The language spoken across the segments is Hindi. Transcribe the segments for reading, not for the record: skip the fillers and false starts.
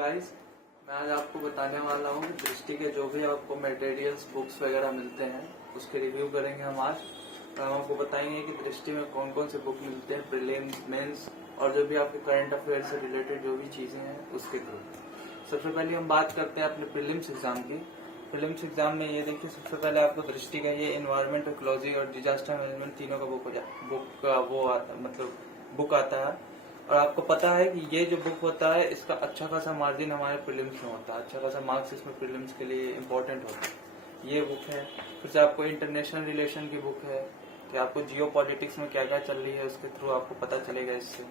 गाइस, मैं आज आपको बताने वाला हूँ कि दृष्टि के जो भी आपको मटेरियल्स बुक्स वगैरह मिलते हैं उसके रिव्यू करेंगे हम आज। और हम आपको बताएंगे कि दृष्टि में कौन कौन से बुक मिलते हैं, प्रीलिम्स, मेंस और जो भी आपके करंट अफेयर से रिलेटेड जो भी चीज़ें हैं उसके थ्रू। सबसे पहले हम बात करते हैं अपने प्रीलिम्स एग्जाम की। प्रीलिम्स एग्जाम में ये देखिए, सबसे पहले आपको दृष्टि का ये एनवायरमेंट, इकोलॉजी और डिजास्टर मैनेजमेंट तीनों का बुक आता है। और आपको पता है कि ये जो बुक होता है इसका अच्छा खासा मार्जिन हमारे प्रीलिम्स में होता है, अच्छा खासा मार्क्स इसमें प्रीलिम्स के लिए इम्पोर्टेंट होता है। ये बुक है। फिर से आपको इंटरनेशनल रिलेशन की बुक है कि आपको जियो पॉलिटिक्स में क्या क्या चल रही है उसके थ्रू आपको पता चलेगा इससे।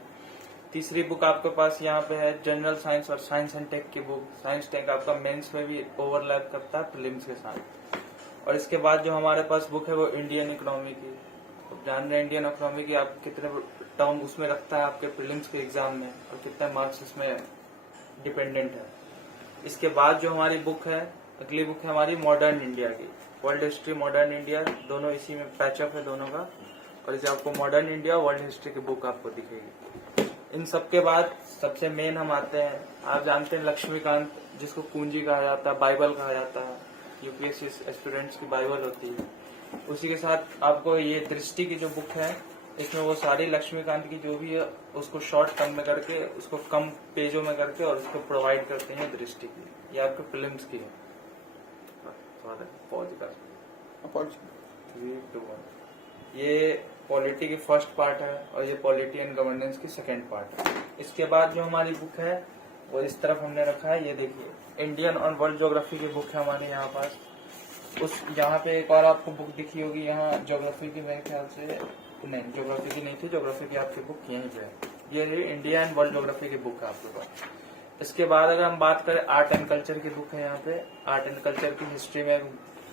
तीसरी बुक आपके पास यहाँ पे है जनरल साइंस और साइंस एंड टेक की बुक। साइंस टेक आपका मेंस में भी ओवरलैप करता है प्रीलिम्स के साथ। और इसके बाद जो हमारे पास बुक है वो इंडियन इकोनॉमी की। तो जान रहे हैं इंडियन इकोनॉमी की आप कितने टर्म उसमें रखता है आपके प्रीलिम्स के एग्जाम में और कितने मार्क्स इसमें डिपेंडेंट है। इसके बाद जो हमारी बुक है, अगली बुक है हमारी मॉडर्न इंडिया की। वर्ल्ड हिस्ट्री, मॉडर्न इंडिया दोनों इसी में पैचअप है दोनों का। और इसे आपको मॉडर्न इंडिया, वर्ल्ड हिस्ट्री की बुक आपको दिखेगी। इन सब के बाद सबसे मेन हम आते हैं, आप जानते हैं लक्ष्मीकांत, जिसको कुंजी कहा जाता है, बाइबल कहा जाता है, यूपीएससी एस्पिरेंट्स की बाइबल होती है। उसी के साथ आपको ये दृष्टि की जो बुक है इसमें वो सारी लक्ष्मीकांत की जो भी है उसको शॉर्ट टर्म में करके, उसको कम पेजों में करके और उसको प्रोवाइड करते हैं दृष्टि की। ये आपके फिल्म्स की है। ये पॉलिटी की फर्स्ट पार्ट है और ये पॉलिटी एंड गवर्नेंस की सेकेंड पार्ट है। इसके बाद जो हमारी बुक है वो इस तरफ हमने रखा है, ये देखिए इंडियन और वर्ल्ड ज्योग्राफी की बुक है हमारे यहाँ पास। उस यहाँ पे एक और आपको बुक दिखी होगी, यहाँ ज्योग्राफी की मेरे ख्याल से नहीं, ज्योग्राफी की नहीं थी, ज्योग्राफी की आपकी बुक यहीं पे है। ये है इंडिया एंड वर्ल्ड ज्योग्राफी की बुक है आपके पास। इसके बाद अगर हम बात करें आर्ट एंड कल्चर की बुक है यहाँ पे। आर्ट एंड कल्चर की हिस्ट्री में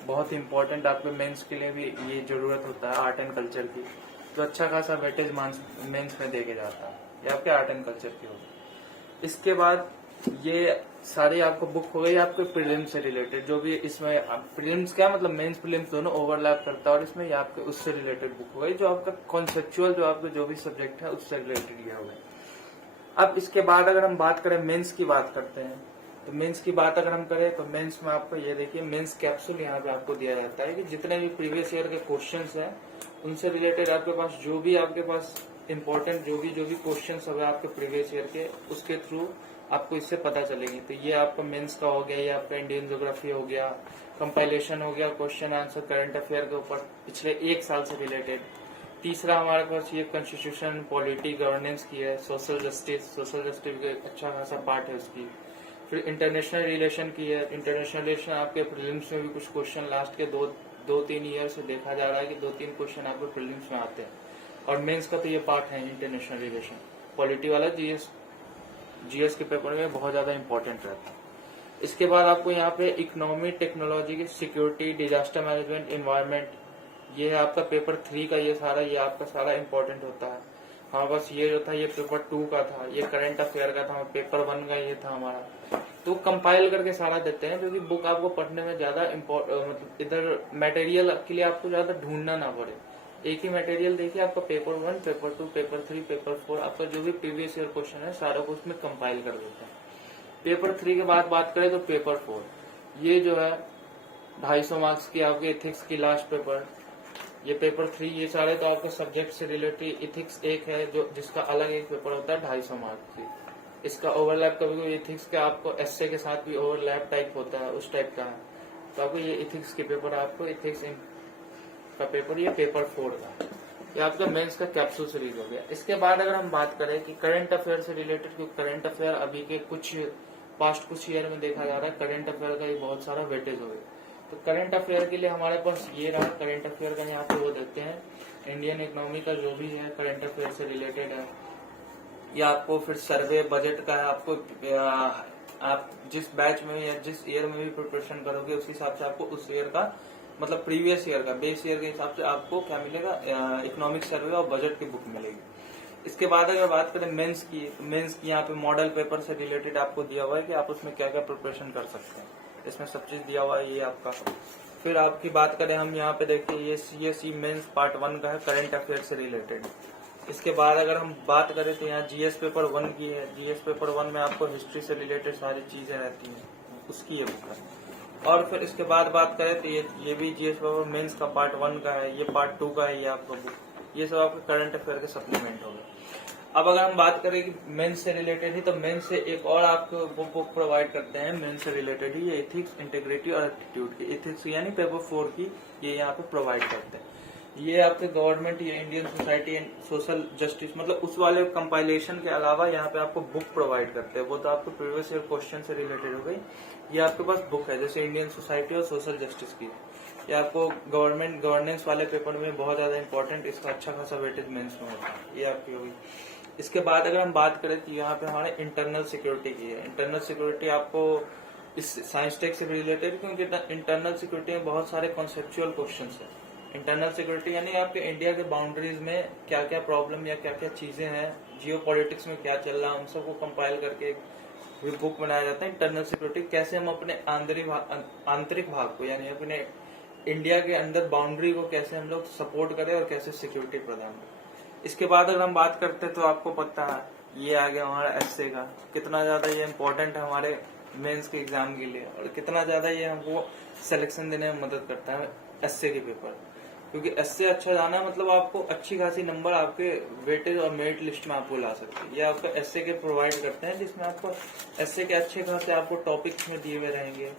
बहुत इंपॉर्टेंट आपके मेंस के लिए भी ये जरूरत होता है आर्ट एंड कल्चर की, तो अच्छा खासा वेटेज मेंस में देके जाता है। ये आपके आर्ट एंड कल्चर की होगी। इसके बाद ये सारी आपको बुक हो गई आपके प्रीलिम्स से रिलेटेड, जो भी इसमें प्रीलिम्स क्या मतलब मेंस प्रीलिम्स दोनों ओवरलैप करता है। और इसमें ये आपके उससे रिलेटेड बुक हो गई, जो आपका कॉन्सेप्चुअल जो आपके जो भी सब्जेक्ट है उससे रिलेटेड ये हो गए। अब इसके बाद अगर हम बात करें मेंस की बात करते हैं, तो मेंस की बात अगर हम करें तो मेंस में आपको ये देखिए मेंस कैप्सूल यहाँ पे आपको दिया जाता है कि जितने भी प्रीवियस ईयर के क्वेश्चंस हैं उनसे रिलेटेड आपके पास जो भी इम्पोर्टेंट जो भी क्वेश्चंस हो आपके प्रीवियस ईयर के, उसके थ्रू आपको इससे पता चलेगी। तो ये आपका मेंस का हो गया, ये आपका इंडियन ज्योग्राफी हो गया, कंपाइलेशन हो गया, क्वेश्चन आंसर करंट अफेयर के ऊपर पिछले एक साल से रिलेटेड। तीसरा हमारे पास ये कॉन्स्टिट्यूशन, पॉलिटी, गवर्नेंस की है। सोशल जस्टिस का अच्छा खासा पार्ट है उसकी। फिर इंटरनेशनल रिलेशन की है। इंटरनेशनल रिलेशन आपके प्रीलिम्स में भी कुछ क्वेश्चन लास्ट के दो तीन ईयर से देखा जा रहा है कि 2-3 क्वेश्चन आपके प्रीलिम्स में आते हैं। और मेंस का तो ये पार्ट है इंटरनेशनल रिलेशन। पॉलिटी वाला जीएस के पेपर में बहुत ज्यादा इंपॉर्टेंट रहता है। इसके बाद आपको यहाँ पे इकोनॉमी, टेक्नोलॉजी की, सिक्योरिटी, डिजास्टर मैनेजमेंट, एनवायरमेंट, ये है आपका पेपर 3 का। ये आपका सारा इंपॉर्टेंट होता है। हमारे पास ये जो था ये पेपर 2 का था, ये करंट अफेयर का था, पेपर 1 का ये था हमारा। तो कंपाइल करके सारा देते हैं, क्योंकि बुक आपको पढ़ने में ज्यादा मतलब इधर मटेरियल के लिए आपको ज्यादा ढूंढना ना पड़े। एक ही मटेरियल देखिए, आपका पेपर 1, पेपर 2, पेपर 3, पेपर 4, आपका जो भी प्रीवियस ईयर क्वेश्चन है सारा को उसमें कंपाइल कर देते हैं। पेपर 3 के बाद बात करें तो पेपर 4, ये जो है 250 मार्क्स की आपके इथिक्स की लास्ट पेपर। ये पेपर 3 ये सारे तो आपके सब्जेक्ट से रिलेटेड। इथिक्स एक है जो जिसका अलग एक पेपर होता है 250 मार्क्स की। इसका ओवरलैप कभी इथिक्स का आपको एसए के साथ भी ओवरलैप टाइप होता है, उस टाइप का है। तो आपको ये इथिक्स के पेपर, आपको इथिक्स का पेपर, ये पेपर 4 का, ये आपका मेंस का कैप्सूल सीरीज हो गया। इसके बाद अगर हम बात करें कि करंट अफेयर से रिलेटेड, क्योंकि करंट अफेयर अभी के कुछ ईयर में देखा जा रहा है करंट अफेयर का ही बहुत सारा वेटेज हो गया। तो करंट अफेयर के लिए हमारे पास ये रहा करंट अफेयर का, यहाँ पे वो देते हैं इंडियन इकोनॉमी का जो भी है करंट अफेयर से रिलेटेड है। या आपको फिर सर्वे बजट का है, आपको आप जिस बैच में या जिस ईयर में भी प्रिपरेशन करोगे उस हिसाब से आपको उस ईयर का मतलब प्रीवियस ईयर का बेस ईयर के हिसाब से आपको क्या मिलेगा, इकोनॉमिक सर्वे और बजट की बुक मिलेगी। इसके बाद अगर बात करें मेंस की, तो मेंस की यहाँ पे मॉडल पेपर से रिलेटेड आपको दिया हुआ है कि आप उसमें क्या क्या प्रिपरेशन कर सकते हैं, इसमें सब चीज दिया हुआ है ये आपका। फिर आपकी बात करें हम यहाँ पे देखिए, ये सीएसई मेंस पार्ट 1 का है करंट अफेयर से रिलेटेड। इसके बाद अगर हम बात करें तो यहाँ जीएस पेपर 1 की है। जीएस पेपर 1 में आपको हिस्ट्री से रिलेटेड सारी चीजें रहती हैं, उसकी ये बुक है। और फिर इसके बाद बात करें तो ये भी जीएस पेपर मेंस का पार्ट 1 का है, ये पार्ट 2 का है, ये आपका बुक, ये सब आपके करंट अफेयर के सप्लीमेंट हो गए। अब अगर हम बात करें कि मेंस से रिलेटेड ही, तो मेंस से एक और आपको बुक प्रोवाइड करते हैं मेंस से रिलेटेड ही, ये एथिक्स, इंटीग्रिटी और एप्टीट्यूड की। एथिक्स यानी पेपर 4 की ये यहाँ पे प्रोवाइड करते हैं। ये आपके गवर्नमेंट, ये Indian society and social justice, मतलब उस वाले कंपाइलेशन के अलावा यहाँ पे आपको बुक प्रोवाइड करते हैं। वो तो आपको प्रीवियस ईयर क्वेश्चन से रिलेटेड हो गई। ये आपके पास बुक है जैसे इंडियन सोसाइटी और सोशल जस्टिस की, ये आपको गवर्नमेंट गवर्नेंस वाले पेपर में बहुत ज्यादा इंपॉर्टेंट, इसका अच्छा खासा वेटेज मेंस में होता है, ये आपकी होगी। इसके बाद अगर हम बात करें तो यहाँ पे हमारे इंटरनल सिक्योरिटी की है। इंटरनल सिक्योरिटी आपको इस साइंस टेक से रिलेटेड, क्योंकि इंटरनल सिक्योरिटी में बहुत सारे कॉन्सेप्चुअल क्वेश्चंस है। इंटरनल सिक्योरिटी यानी आपके इंडिया के बाउंड्रीज में क्या क्या प्रॉब्लम या क्या क्या चीजें हैं, जियो पॉलिटिक्स में क्या चल रहा है, उन सबको कंपाइल करके एक बुक बनाया जाता है। इंटरनल सिक्योरिटी कैसे हम अपने आंतरिक भाग को, यानी अपने इंडिया के अंदर बाउंड्री को कैसे हम लोग सपोर्ट करें और कैसे सिक्योरिटी प्रदान करें। इसके बाद अगर हम बात करते हैं तो आपको पता है ये आ गया हमारा एसए का, कितना ज्यादा ये इम्पोर्टेंट है हमारे मेंस के एग्जाम के लिए, और कितना ज्यादा ये हमको सिलेक्शन देने में मदद करता है एसए के पेपर। क्योंकि एसए अच्छा जाना मतलब आपको अच्छी खासी नंबर आपके वेटेज और मेरिट लिस्ट में आपको ला सकते हैं। ये आपको एसए के प्रोवाइड करते हैं, जिसमें आपको एसए के अच्छे खासे आपको टॉपिक्स में दिए हुए रहेंगे।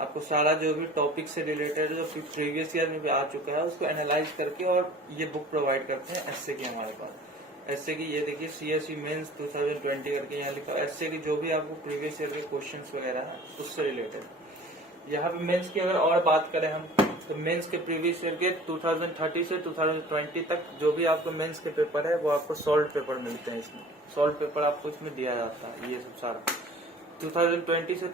आपको सारा जो भी टॉपिक से रिलेटेड जो प्रीवियस ईयर में भी आ चुका है उसको एनालाइज करके और ये बुक प्रोवाइड करते हैं एसए की हमारे पास। एसए की ये देखिए सीएसई मेंस 2020 करके यहाँ लिखा है। एसए की जो भी आपको प्रीवियस ईयर के क्वेश्चंस वगैरह है उससे रिलेटेड। यहाँ पे मेंस की अगर और बात करें हम, तो मेंस के प्रीवियस ईयर के 2030 से 2020 तक जो भी आपको मेंस के पेपर है वो आपको सॉल्व पेपर मिलते हैं। इसमें सॉल्व पेपर आपको इसमें दिया जाता है। ये सब सारा 2030 से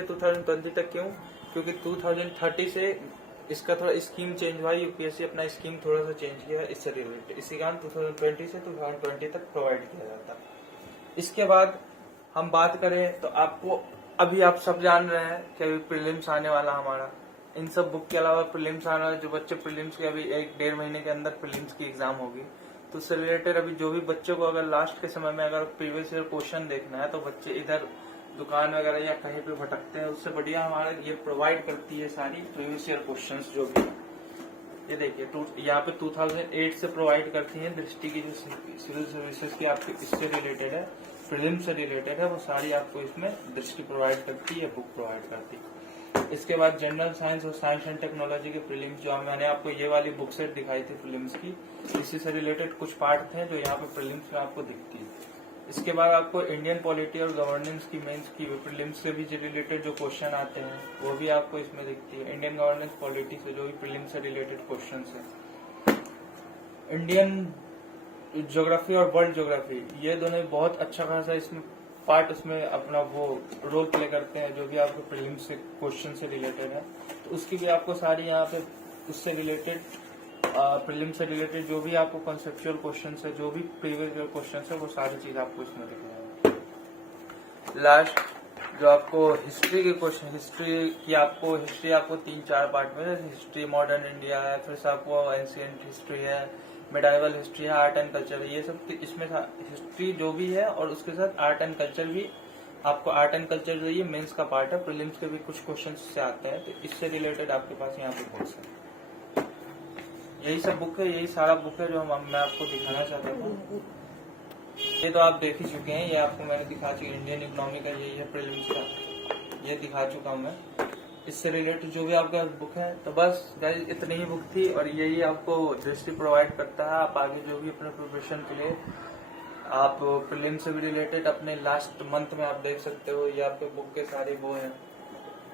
2020 तक क्यों? क्योंकि 2030 से इसका थोड़ा स्कीम चेंज हुआ, यूपीएससी अपना स्कीम थोड़ा सा चेंज किया है इससे रिलेटेड, इसी कारण 2020 से 2020 तक प्रोवाइड किया जाता है। इसके बाद हम बात करें तो आपको अभी आप सब जान रहे हैं कि अभी प्रीलिम्स आने वाला हमारा, इन सब बुक के अलावा प्रीलिम्स आने वाले जो बच्चे प्रीलिम्स के अभी 1-1.5 महीने के अंदर प्रीलिम्स की एग्जाम होगी, तो उससे रिलेटेड अभी जो भी बच्चों को अगर लास्ट के समय में अगर प्रीवियस ईयर क्वेश्चन देखना है तो बच्चे इधर दुकान वगैरह या कहीं पे भटकते हैं, उससे बढ़िया हमारा ये प्रोवाइड करती है सारी प्रीवियस ईयर क्वेश्चंस जो भी। ये देखिए यहाँ पे 2008 से प्रोवाइड करती है दृष्टि की जो सिविल सर्विसेज की आपकी इससे रिलेटेड है, प्रीलिम्स से रिलेटेड है, वो सारी आपको इसमें दृष्टि प्रोवाइड करती है, बुक प्रोवाइड करती है। इसके बाद जनरल साइंस और साइंस एंड टेक्नोलॉजी के प्रीलिम्स जो मैंने आपको ये वाली बुक सेट दिखाई थी प्रीलिम्स की, इसी से रिलेटेड कुछ पार्ट थे जो यहाँ पे प्रीलिम्स में आपको दिखती है। इसके बाद आपको इंडियन पॉलिटी और गवर्नेंस की मेंस की प्रीलिम्स से भी रिलेटेड जो क्वेश्चन आते हैं वो भी आपको इसमें दिखती है। इंडियन गवर्नेंस पॉलिटी से जो भी प्रीलिम्स से रिलेटेड क्वेश्चन है, इंडियन ज्योग्राफी और वर्ल्ड ज्योग्राफी, ये दोनों बहुत अच्छा खासा इसमें पार्ट उसमें अपना वो रोल प्ले करते हैं जो भी आपको प्रीलिम्स से क्वेश्चन से रिलेटेड है। तो उसकी भी आपको सारी यहाँ पे उससे रिलेटेड प्रीलिम्स से रिलेटेड जो भी आपको कॉन्सेप्चुअल क्वेश्चन है, जो भी प्रीवियस ईयर क्वेश्चन है, वो सारी चीज आपको इसमें दिख जाएगी। लास्ट जो आपको हिस्ट्री के क्वेश्चन, हिस्ट्री आपको 3-4 पार्ट में, हिस्ट्री मॉडर्न इंडिया है, फिर आपको एंशिएंट हिस्ट्री है, मेडाइवल हिस्ट्री है, आर्ट एंड कल्चर, ये सब इसमें हिस्ट्री जो भी है और उसके साथ आर्ट एंड कल्चर भी आपको, आर्ट एंड कल्चर जो ये मेंस का पार्ट है, प्रीलिम्स के भी कुछ क्वेश्चन से आते हैं, तो इससे रिलेटेड आपके पास यहाँ पे बुक्स है। यही सब बुक है, यही सारा बुक है जो मैं आपको दिखाना चाहता हूँ। ये तो आप देख ही चुके हैं, ये आपको मैंने दिखा चुकी, इंडियन इकोनॉमी का यही है प्रीलिम्स का, ये दिखा चुका हूँ मैं। इससे रिलेटेड जो भी आपका बुक है, तो बस गाइस इतनी ही बुक थी और यही आपको दृष्टि प्रोवाइड करता है। आप आगे जो भी अपने प्रिपरेशन के लिए आप प्रीलिम्स से भी रिलेटेड अपने लास्ट मंथ में आप देख सकते हो, ये आपके बुक के सारे वो हैं,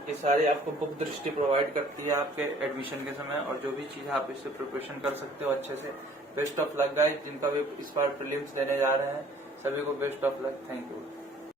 ये सारे आपको बुक दृष्टि प्रोवाइड करती है आपके एडमिशन के समय, और जो भी चीज आप इससे प्रिपरेशन कर सकते हो अच्छे से। बेस्ट ऑफ लक गाइस, जिनका भी इस बार प्रीलिम्स देने जा रहे हैं सभी को best of luck. Thank you.